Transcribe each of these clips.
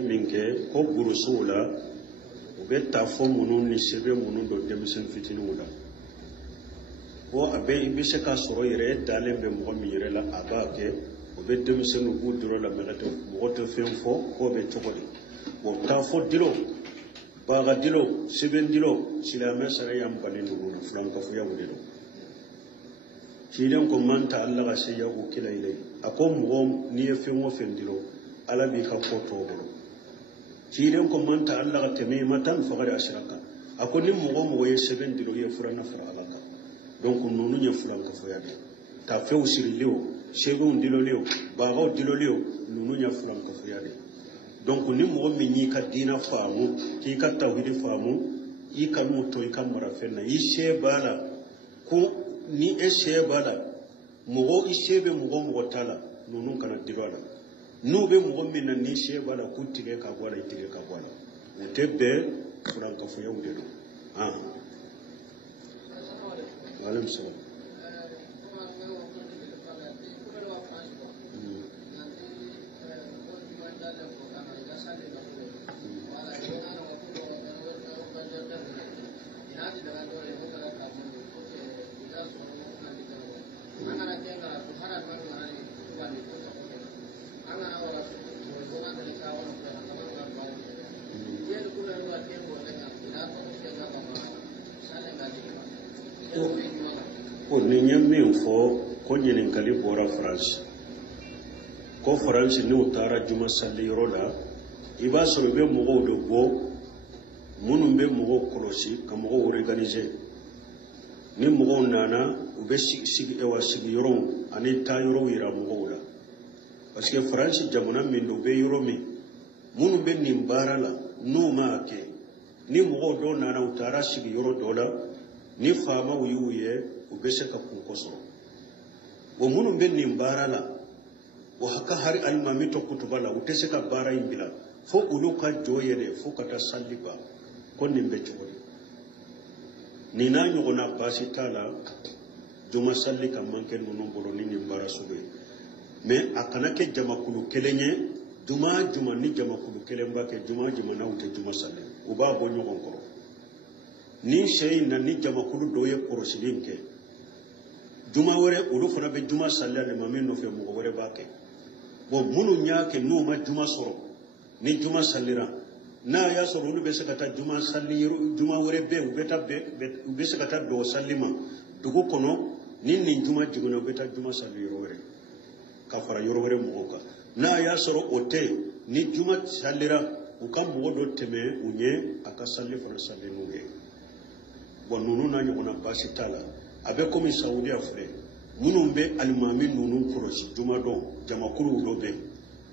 minke ko burusula ubetta fo munun ni sebe munun do demisen fitini wala ko abe ibise ka soro yere dalen be mo mi yere la abake obe demisen no buduro la melata mo to fenfo ko be tokodi wo ta fo dilo baga dilo seben dilo sila mesara yam balin no fulan ko fu yawdilo kidan ko manta Allah ga sai ya ko kila ile akom mo ni e fenwo fendilo ala bi ka ko to bolo kidan ko manta Allah ga teme matan fa ga ashraka akoni mo ye seben dilo ye furana fara alaka donc nonu nya fulan ko fu yade ta fe usiri leo segon dilo leo baga dilo leo nonu nya fulan ko fu yade donc ni mo ni ka dina faamu ki ka tawhid faamu i ka no to i ka mara fenna i shebala ko ni e shebala mo i shebe mo tala nonu kana dilala no be mo min na ni shebala ku tige ka wala tige ka wala o tebbe furan ka fu yawde do walam salam ni nyammi fo ko nyenen kali bora France ko France ni utara juma salli rola iba so be mo do bo munum be mo kolosi ka mo organiser ni mo nana ube sigi ewa sigi yoron ani ta yoro ira mo la parce que France jamuna min do be yoro mi munum be nimbarala no ma ke ni mo do nana utara sigi yoro dola ni fama uyuye ubese ka kunkoso wo munum be nimbarala wo haka hari almami to kutubala utese ka bara imbila fo uluka joyede fo kata salliba ko nimbe chori ni nanyo ona basi tala juma salli kam manke nunu bolo ni nimbara sube me akana ke jama kulu kelenye juma ni jama kulu kelemba ke juma na ute juma salli uba bonyo konkoro ni sey na ni jama kulu doye korosidinke juma wore ulu fana be juma salli ale mamin no fe mo wore bake bo munu nyaake no ma juma soro ni juma sallira na ya soro ulu be sekata juma salli juma wore be be sekata do sallima dugo kono ni juma jigona beta juma salli wore ka fara yoro wore mo ka na ya soro ote ni juma sallira ukam mo do teme unye aka salli fara salli nuge bon nunu na nyona basi tala abe komi Saudi afre munum be almami nunu korosi juma do jama kuru do be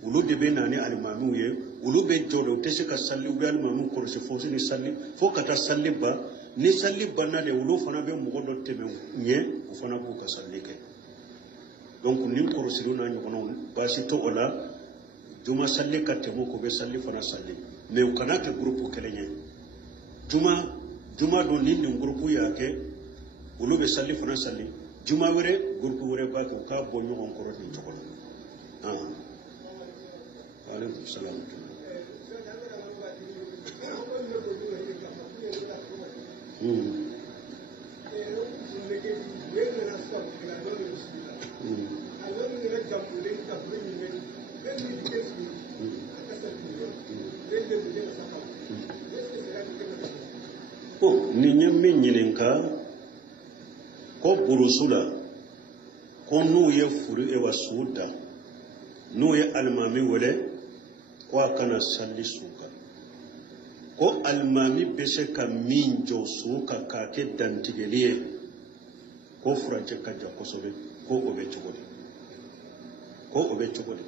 ulu de be nani almami ye ulu be jodo tese ka salli be almami korosi fo ni salli fo kata salli ba ni salli banna le ulu fana be mo do teme nye o fana ko ka salli ke donc ni korosi do na nyona basi to ola juma salli ka temo ko be salli fana salli me o kana ke groupe kelenye juma do ni groupe yake ulu be salli fana salli juma were groupe were ba ko ka bonyo on ko roti chokolo alaykum salam ni nyammi nyininka ko burusula ko nu ye furu e wasuda nu ye almami wele ko kana salli suka ko almami bese ka minjo suka ka ke dantigeliye ko furaje ka ja ko sobe ko obe chogodi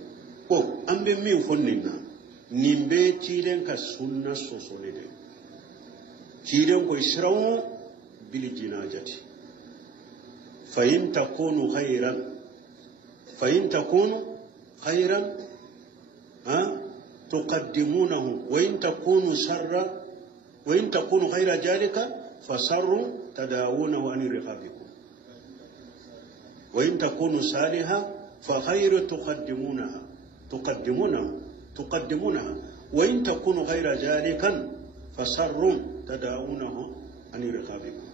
ko ambe min fonninga nimbe tiren ka sunna sosolede tiren ko israwu bil jinajati فإن تكونوا خيرا تقدمونه وإن تكونوا غير ذلك فسر تداوونه عن رقابكم وإن تكونوا صالحا فخير تقدمونها wa in takunu ghayra zalikan fasarrum tad'unahu an riqabikum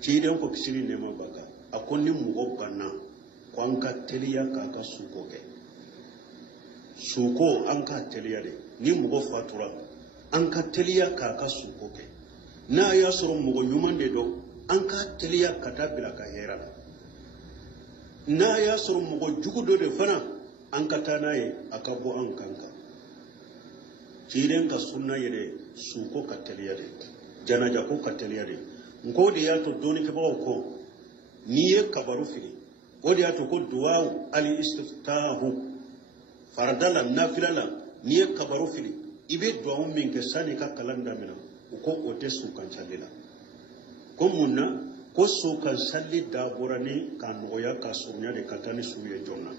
ciden ko kisiri ne ma baga akonni mugo banna ko an ka teliya ka ka suko ke suko an ka teliya de ni mugo fatura an ka teliya ka ka suko ke na ya soro mugo nyuman de do an ka teliya ka tabila ka hera na ya soro mugo jugudo de fana an ka tanaye akabo an kanka ciden ka sunna yede suko ka teliya de janaja ko ka teliya de ngodi ya to doni ke bawo ko niye kabaru fili odi ya to ko duwa ali istiftahu faradala nafilala niye kabaru fili ibe duwa min ke sani ka kalanda mina ko ote su kan chalila ko munna ko su kan salli da borani kan noya ka sunya de katani suye jonna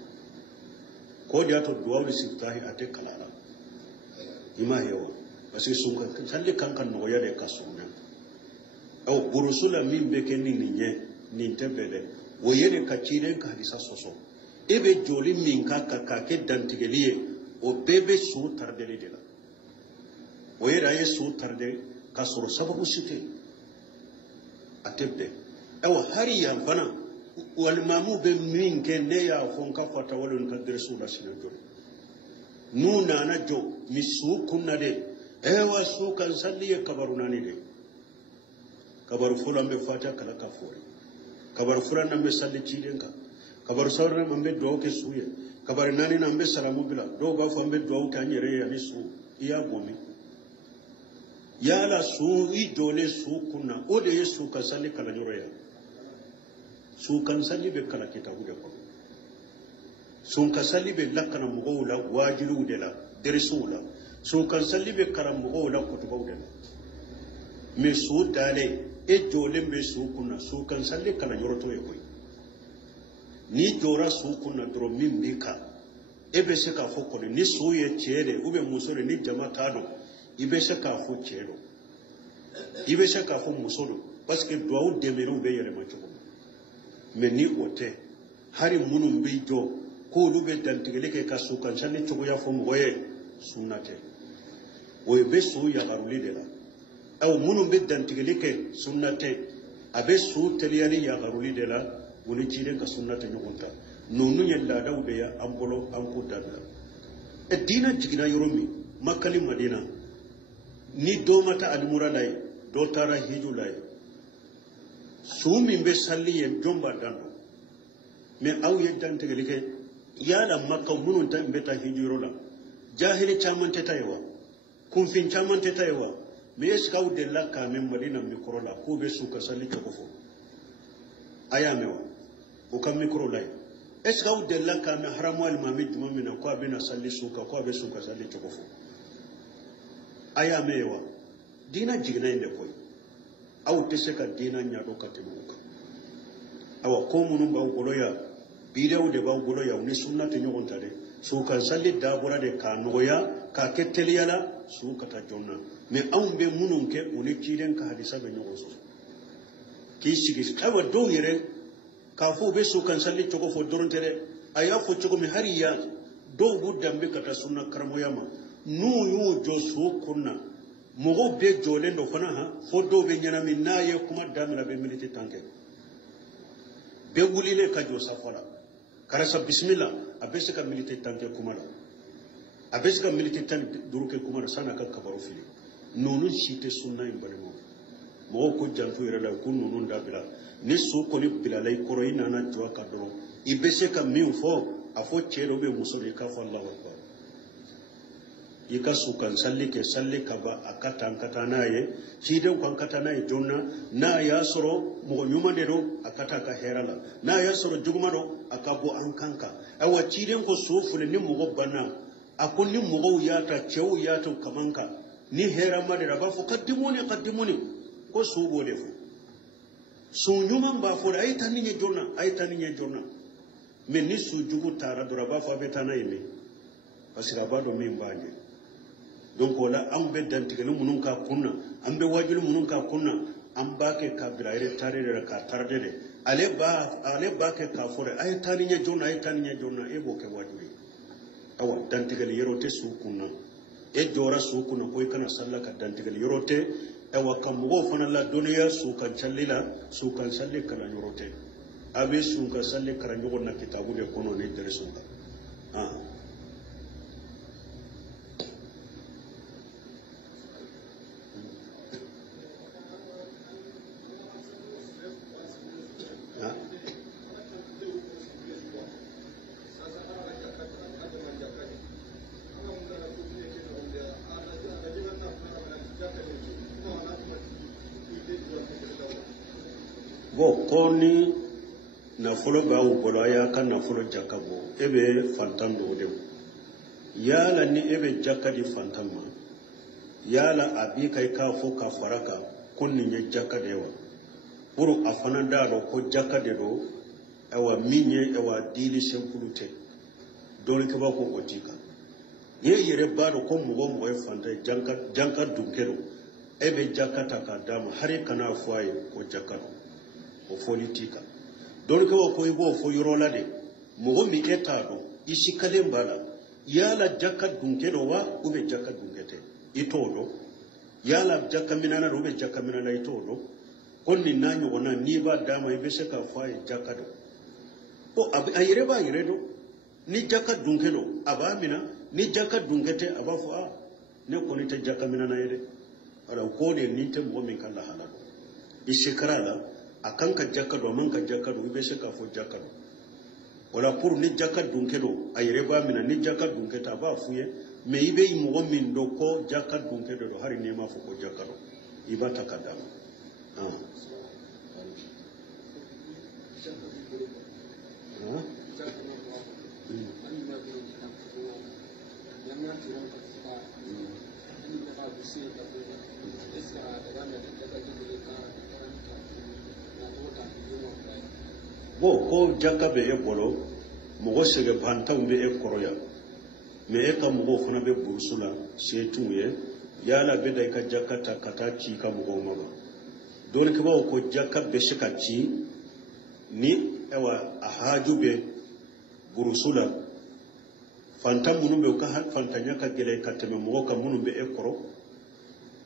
ko di ya to duwa istiftahi ate kalala ima hewa basi su kan salli kan noya de ka sunya aw burusula min beke ni ninye nin tebele wo yene ka ciren ka hadisa soso ebe joli min ka ke dantigeliye o bebe su tardeli de la wo yera ye su tarde ka soro sababu site atebde aw hari yan fana wal mamu be min ke ne ya fon ka fata walon ka dersu la sina joli nuna na jo misu kunna de ewa su kan salliye kabaruna ni de kabar fulan be fata kala ka fori kabar fulan nan be salli cidenka kabar sauran nan be do ke suye kabar nani nan be salamu bila do ba fa be do ka nyere ya nisu iya gomi ya la su i dole su kunna o de yesu ka salli kala nyoro ya su kan salli be kala kita hude ko sun ka salli be lakana mugo la wajiru de la derisula su kan salli be karam mugo la kutuba de me su dale e jole be su kunna su kan salle kala yoroto e koy ni jora su kunna dro min bika e be se ka fo ko ni su ye cede ube musore ni jama'ta do ibe se ka fo cedo ibe se ka fo musoro parce que do de meru be yere ma chuko me ni ote hari munum be jo ko lu be dantigele ke ka su kan salle chuko ya fo moye sunnate o be su ya garuli de la aw munum be dantigeli ke sunnate abe su teliyani ya garuli de la woni ciden ka sunnate nyugunta nonu nyalla dawbe ya ambolo anko dada e dina jigina yoromi makali madina ni do mata almura lay do tara hiju lay su min be salli ye jomba dando me aw ye dantigeli ke yala makka munun tan be ta hijuro la jahili chamante taywa kumfin chamante taywa me eska u de la ka men madina mikro la ko be su ka salli ko fo aya mewa o kam mikro la eska u de la ka me haramu al mamid mamina ko be na salli su ka ko be su ka salli ko fo aya mewa dina jigna inde koy aw te se ka dina nya do ka te muka awa ko munum ba goloya bidew de ba goloya ni sunnati nyogon tade su kan salli da bura de ka noya ka keteliyala su kata jonna me awun be munun ke uni ciden ka hadisa be nyogo so ki sigi kawa do yere ka fu be su kan salli chogo fo dorontere aya fo chogo me hariya do guddambe kata sunna karmoyama nu yu jo su kunna mogo be jole ndo fana ha fo do be nyana min naye kuma damina be militi tanke be guline ka jo safara karasa bismillah abese ka militi tanke kuma la abese ka militi tan duruke kuma sana ka kabaru fili nonu shite sunna imbalemo mo ko jantu yere la kun nonu dabila ni so ko ni bilalay koro ina na jwa ka do ibese ka min fo afo chero be musori ka fa Allah akbar yika su kan salli ke salli ka ba akata naye shi den kan kata naye jonna na ya soro mo nyuma de do akata ka herala na ya soro juguma do akabo an kanka awa ci den ko so fule ni mo bana akon ni mo yata cewu yata kamanka ni hera ma de ba fo qaddimuni ko su gode fo su nyuma ba fo ay tan ni jonna men ni su jugu tara do ba fo be tanaye me pasira ba do min banje donc wala am be dantigelu munun ka kunna am be wajilu munun ka kunna am ba ke ka biraire tare de ka tarde de ale ba ke ka fore ay taninya jonna e bo ke wajuri awa dantigelu yero te su kunna e jora su kuna koy kana sallaka dantigal yorote e wakam mo fana la duniya su kan challila su kan salle kana yorote abe su kan salle kana nyogo na kitabu de kono ne dere sunka bo koni nafolo ba wo bolo ya kan nafolo jakabo ebe fantan do dem yala ni ebe jakadi fantan ma yala abi kai ka fo ka faraka kunni nya jakade wa puru afana da do ko jakade do awa minye awa dili sempulute dole ke ba ko otika ye yere ba do ko mo e fanta janka dunkero ebe jakata ka dama hari kana fuaye ko jakado o politika don ko ko ibo fo yorola de mo mi eta do isi kale mbala yala jakka dunke do wa ube jakka dunkete itodo yala jakka minana do ube jakka minana itodo konni nanyo wona ni ba dama ibe se ka faye jakka do o ayire ba yire do ni jakka dunke do aba mina ni jakka dunkete aba fo a ne ko ni te jakka minana yede ara ko de ni te mo min kala halalo isi karala akan ka jakka do man ka jakka do be se ka fo jakka do wala pour ni jakka dunke do ayre ba mina ni jakka dunke ta ba fuye me ibe mo min do ko jakka dunke do hari ne ma fo ko jakka do ibata kada bo ko jakka be e bolo mo sege banta be e koroya me e ka mo fana be bursula setuye yala be dai ka jakka ta kata ci ka mo ma ba dole ke ba ko jakka be shika ci ni ewa ahaju be bursula fanta munu be ka fanta nyaka gele ka teme mo ka munu be e koro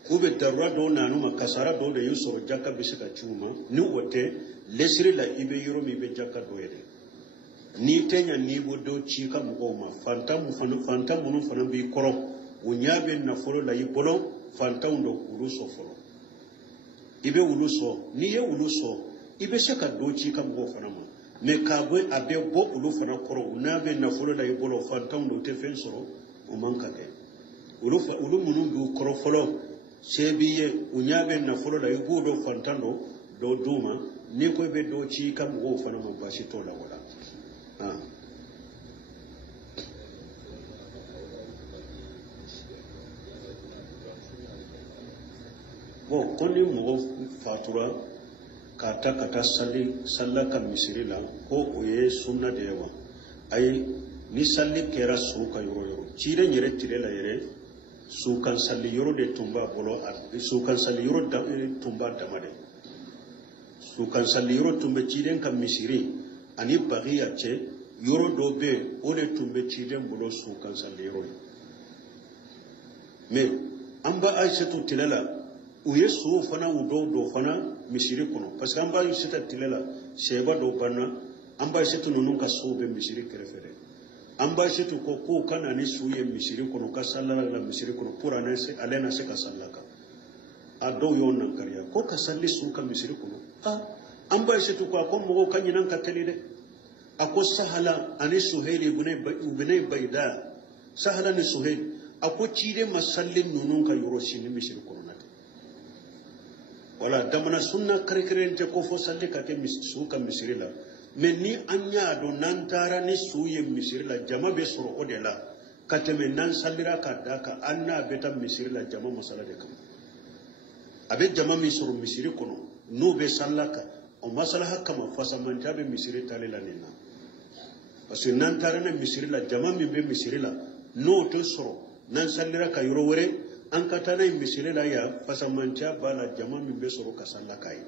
kube darra do nanu makasara do de yusoro jakka be shika chuma ni wote lesri la ibe yoro mi be jakka do yede ni tenya ni bodo chika mo ma fanta mu fana bi koro unyabe na foro la yibolo fanta undo uluso foro ibe uluso ni ye uluso ibe shaka do chika mo fana ma me kabwe abe bo ulu fana koro unabe na foro la yibolo fanta undo te fensoro o manka de ulu munu du koro folo sebiye unyabe na foro la yibodo fantando do duma ni ko be do ci kam wo fana mo bashi to la wala bo koni mo fatura kata sallaka misirila ko oye sunna de yawa ay ni salli kera suka yoro ci de nyere tirela yere sukan salli yoro de tumba bolo sukan salli yoro da tumba damade sukan salli yoro tumbe ciden kam misiri ani bagiya ce yoro do be o de tumbe ciden bolo sukan salli yoro me amba aishatu tilala uye su fana do fana misiri kono parce que amba aishatu tilala sheba do banna amba aishatu nunun ka so be misiri kerefere amba shetu ko kana ni suye misiri kono ka sallala la misiri kono pura ne se alena se ka sallaka ado yon nan kariya ko ka salli su ka misiri kono amba shetu ko mo kan yinan ka talide ako sahala ani suhaili ibn bayda sahala ni suhail ako cide masallin nunun ka yoroshi ni misiri kono nata wala damana sunna karkerente ko fo salli ka te su ka misiri la men ni anya do nan tara ni suye misiri la jama be soro odela kateme nan sallira ka daka anna beta misiri la jama masala de kam abe jama mi soro misiri kono no be sallaka o masala hakka ma fasamanta be misiri talela nina parce nan tara na misiri la jama mi be misiri la no to soro nan sallira ka yoro wore an katana misiri la ya fasamanta bala jama mi be soro ka sallaka yi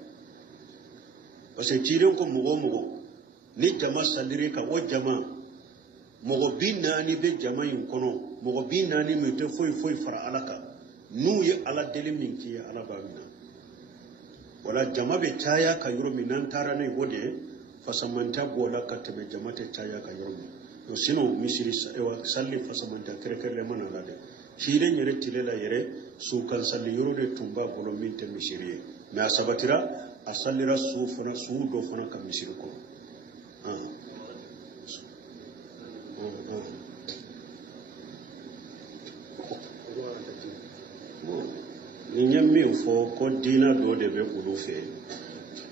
parce tire ko mugo ni jama sallire ka o jama mogo binani be jamayin kono mogo binani mi te foi fara alaka nu ye ala deli min ki ala bamina wala jama be taya ka yoro min nan tara ne gode fasamanta gola ka tebe jama te taya ka yoro no sino misiri ewa salli fasamanta kere mana lade hire nyere tilela yere su kan salli yoro de tumba bolo min te misiri me asabatira asallira su fana su do fana ka misiri ko ni nyammin fo ko dina do de be ulu fe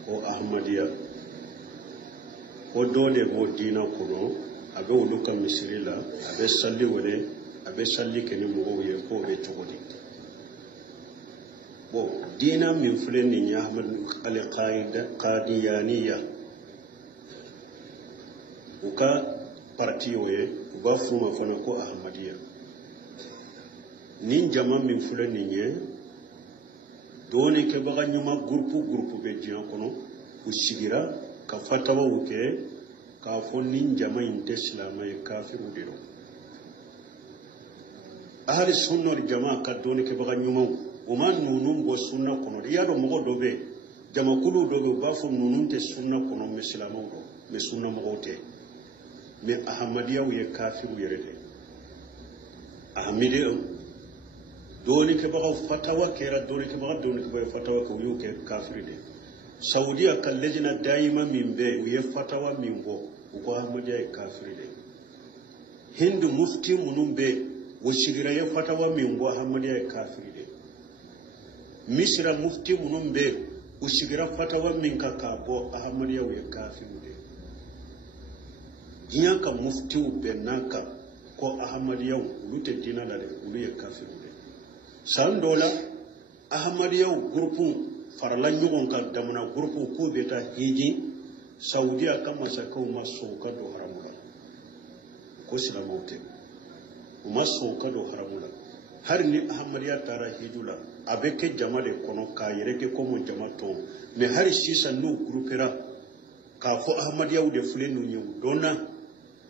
ko ahmadiya ko do de go dina kuno abe ulu ka misiri la abe salli wone abe salli keni mo ye ko be togodi bo dina min fulen ni ahmad al qaida qadiyaniya uka partiyo ye uba fuma fana ko ahmadiya nin jama min fulen ni ye doni ke baga nyuma groupe be jiyan kono usigira ka fatawa uke ka fo nin jama inte islamay kafiru diro ahli sunna jama ka doni ke baga nyuma o man nunum go sunna kono ya do mo do be jama kulu do be ba fo nunun te sunna kono me islamo do me sunna mo te me ahmadiya ye kafiru yerede ahmadiya doni ke baga fatawa kera doni ke baga fatawa ko yu ke kafiri de saudiya kal lejna daima min be ye fatawa min bo ko ahmadiya ye kafiri de hindu mufti munum be wo shigira ye fatawa min bo ahmadiya ye kafiri de misra mufti munum be wo shigira fatawa min ka bo ahmadiya ye kafiri de jiya ka mufti be nanka ko ahmadiya lute dina da ulu ye kafiri de sandola ahmadiyaw groupe farla nyugon kan damna groupe ko beta hiji saudiya kama sako masoka do haramula ko silamote masoka do haramula har ni ahmadiya tara hijula abeke jamade kono ka yereke ko mo jamato me har sisa no groupera ka fo ahmadiyaw de fulenu nyu dona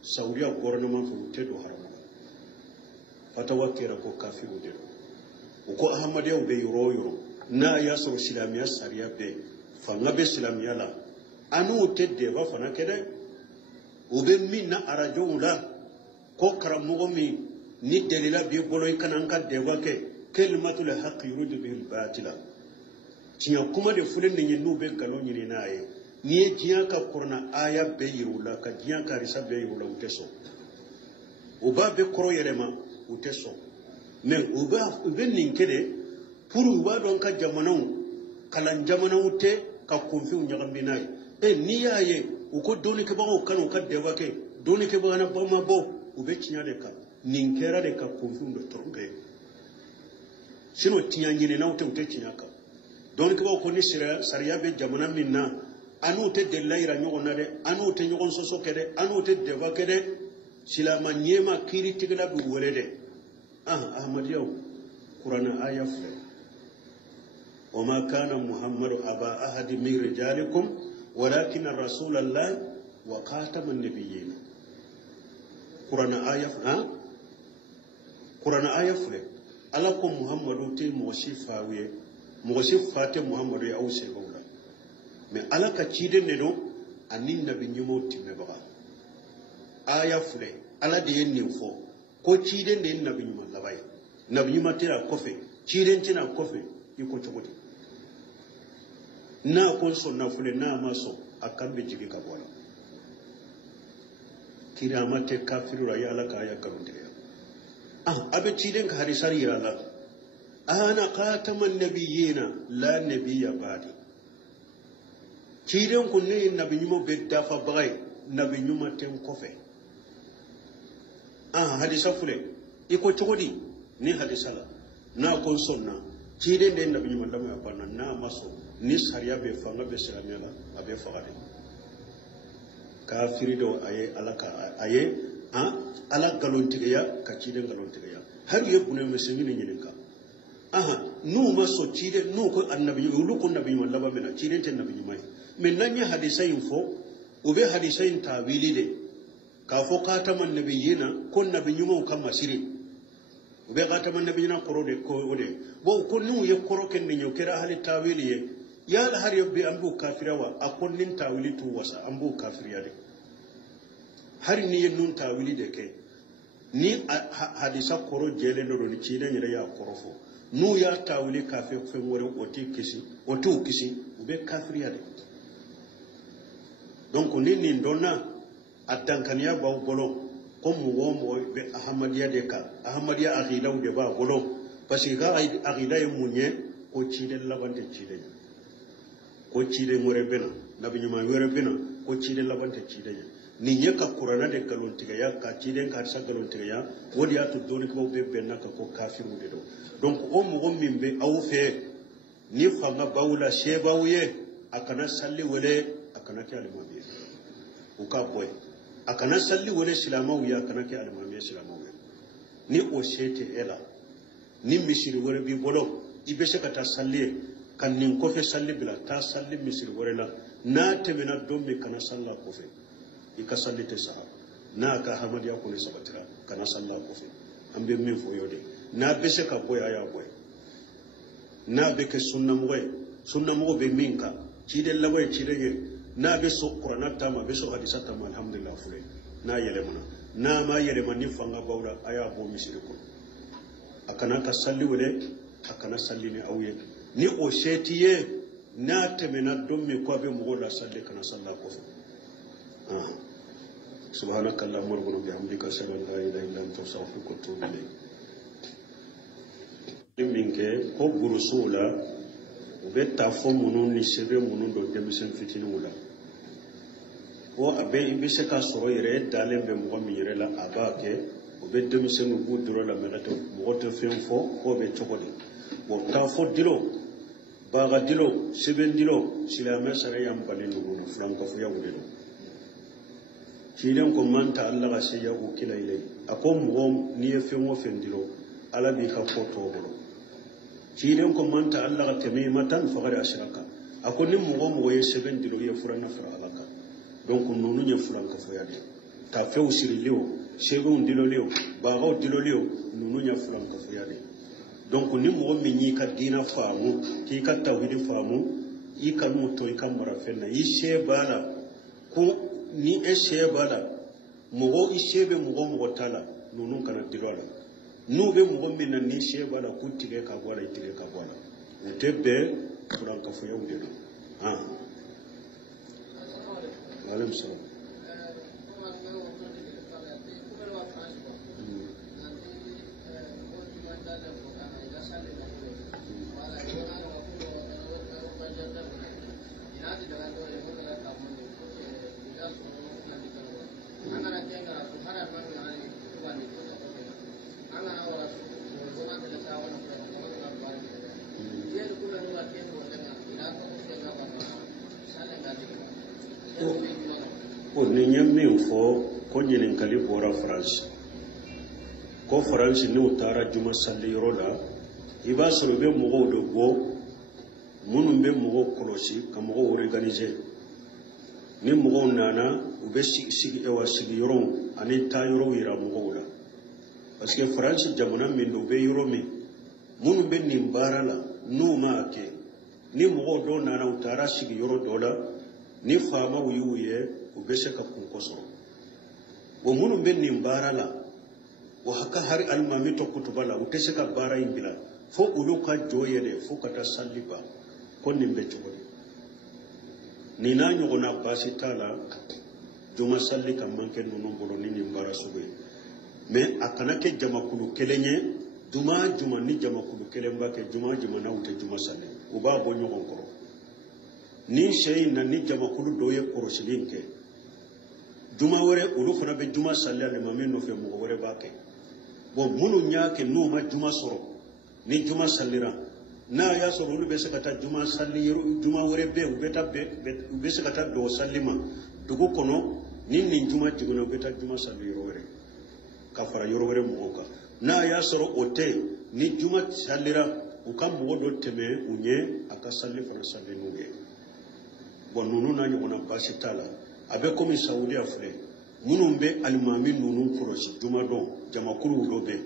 saudiya gouvernement fo te do haramula fatawa kera ko kafiru de ko ahmadiya be yoro na ya so islamiya sariya be fanga be islamiya la anu tedde ba fana kede o be min na arajo la ko karamugo mi ni delila bi bolo kanan ka de wake kalimatul haqq yuridu bil batila tiya kuma de fulen ni nu be galo ni naye ni jiya ka qur'an aya be yirula ka jiya ka risa be yirula uteso o ba be koro yerema uteso men uba nin kede pour uba don ka jamanaw kalan jamanaw te ka konfi nyagam binay ni yaye uko doni ke bago kanu ka dewa ke doni ke bana bama bo ube tinya de ka nin kera de ka konfi ndo trompe sino tinya ngine na ute tinya ka doni ke bago ko ni sariya be jamana minna anu te de layra nyogo na de anu te nyogon soso kede anu te dewa kede silama nyema kiri tigla bu welede ahmadiyaw qur'an aya fle wama kana muhammadu aba ahadi min rijalikum walakin rasulullah wa khataman nabiyyin qur'an aya fle alakum muhammadu te mosifawiye mosifate muhammadu ya ause bawla me alaka cide ne do anin nabi nyimo timme baba aya fle ala de yenni fo ko ciden de nabi nyuma labai nabi nyuma tira kofe ciden tina kofe iko chogodi na kon so na fule na maso akambe jigi ka bola kiramate kafiru ya alaka ya karunde abe ciden ka harisari ya la ana khataman nabiyina la nabiyya badi ciden kun ne nabi nyuma be dafa bagai nabi nyuma ten kofe hadisa fule iko chogodi ni hadisa la na kon sonna cide de nabi nyuma lamu ya bana na maso ni sariya be fanga be islamiya la abe fagade kafiri do aye alaka aye ala galontigeya ka cide galontigeya har yebune meseni ni nyininka nu maso cide nu ko annabi yulu ko nabi nyuma laba mena cide te nabi nyuma men nanya hadisa info ube hadisa in tawili de ka fo khataman nabiyina kon nabi nyumo kam masiri ube khataman nabiyina korode ko ode bo ko nu ye koro ken ni nyokera hali tawili ye ya la har yobbi ambu kafirawa akon nin tawili tu wasa ambu kafiriya de har ni ye nun tawili de ke ni hadisa koro jele do ni chide nyere ya korofo nu ya tawili kafe fe ngore oti kisi otu kisi ube kafiriya de donc ni ndonna atankaniya ba bolo ko mo be ahmadiya de ka ahmadiya aqida de ba bolo parce que ga aqida e munye ko chide labante chide ko chide ngore bena nabi nyuma yore bena ko chide labante chide ni nyeka qur'ana de galon tiga ya ka chide ka sa galon tiga ya wodi atu doni ko be benna ka ko kafiru de do donc o mo mimbe aw fe ni fanga bawla shebawye akana salli wale akana ke almami uka boy akana salli wale silamawi akana ke almami silamawi ni o shete ela ni misiri wore bi bolo ibe se kata salli kan nin ko fe salli bila ta salli misiri wore la na temena dombe kana salla ko fe ika salli te saha na ka hamadiya ko ne sabatira kana salla ko fe ambe min fo yode na be se ka boy aya boy na be ke sunna mo be minka cide lawai cide ye na be so qur'ana tama be so hadisa tama alhamdulillah fure na yele mana na ma yele man ni fanga bawda aya bo misiri ko akana ka salli wale akana salli ne awye ni o shetiye na temena domme ko be mo la salli kana salla ko subhanakallahumma rabbana bihamdika ashhadu an la ilaha illa anta astaghfiruka wa atubu ilayk minke ko burusula ube tafo munun ni sebe munun do demisen fitini wala o abe ibise ka soro yere dalen be mo mi yere la abake ube demisen bu duro la melato mo to fenfo ko be chokodi bo tafo dilo baga dilo sebe dilo silama sare yam balin no flam ko fu yawde ciiden ko manta Allah ga se yagu kila ile akom mo ni e fenwo fendilo ala bi ka ko to bolo ciiden ko manta Allah ga teme matan faqad ashraka akon ni mo ye seben dilo ye furana fura alaka donc nonu nye furan ka foyade ta few sirilio segon dilo leo bago dilo leo nonu nya furan ka foyade donc ni mo mi ni ka dina faamu ki ka tawhid faamu i kanu to i kamara fenna i shebala ko ni e shebala mo i shebe mo tala nonu kana dilola nube mo minna ni shebala kutige ka wala itige ka wala utebe furan ka foyade Alam salam. Ni nyammi fo ko nyinin kali bora France ko France ni utara juma salli roda iba soro be mo do go munum be mo kolosi ka mo organiser ni mo nana ube sigi ewa sigi yoron ani ta yoro ira mo gola parce que France jamana min do be yoro mi munum be ni barala no ma ke ni mo do nana utara sigi yoro dola ni fama wuyuye ubeshe ka kunkoso wo munum ben ni barala wo haka hari almami to kutubala uteshe ka bara imbila fo uluka joyele fo kata saliba konni mbecho ni nanyo gona basi tala juma salli kan manke nunu bolo ni bara sube me akana ke jama kulu kelenye juma ni jama kulu kelemba ke juma na ute juma salli uba bonyo konkoro ni sey na ni jama kulu doye korosilinke juma wore ulu fana be juma salli ale mamin no fe mo wore bake bo munu nyaake no ma juma soro ni juma sallira na ya soro ulu be sekata juma salli juma wore be ube sekata do sallima dugu kono ni juma jigona beta juma salli wore kafara yoro wore mo ka na ya soro ote ni juma sallira ukam mo do teme unye aka salli fana salli nuge bon nunu na nyona basitala abe komi Saudi Afrique munun be alimami nunun korosi juma don jamakulu do be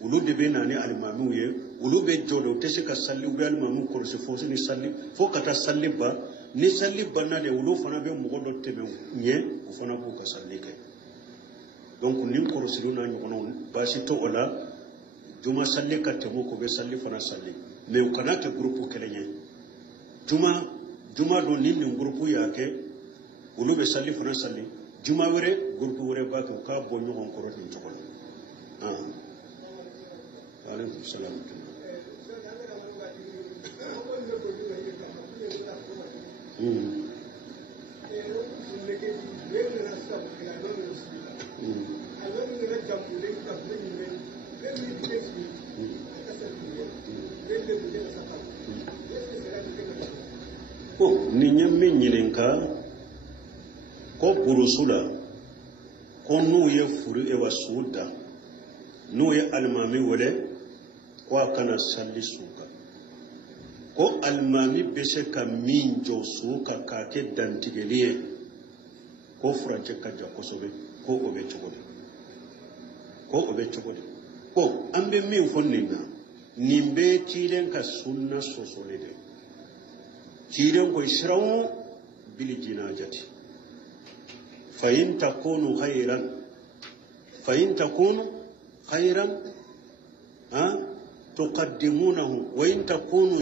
ulu de be nani alimami ye ulu be jodo te se ka salli be alimami korosi fo ni salli fo kata salli ba ni salli banna de ulu fana be mo do tebe nye o fana bu ka salli ke donc nin korosi na nyono basi to ola juma salli ka te ko be salli fana salli mais o kana ke groupe kelenye juma do nin groupe ya ke ulu be salli fana salli juma were groupe were ba ko ka bo nyon ko rotin to alaykum salam ni nyamme nyilenka ko burusula ko nu ye furu e wasuda nu ye almami wole ko kana salli suka ko almami bese ka min jo suka ka ke dantigeliye ko furance ka ja kosobe ko obe chogode ko ambe min fonninga nimbe tiren ka sunna sosole de tiren ko israwu bil jinajati فإن تكونوا خيرا تقدمونه وإن تكونوا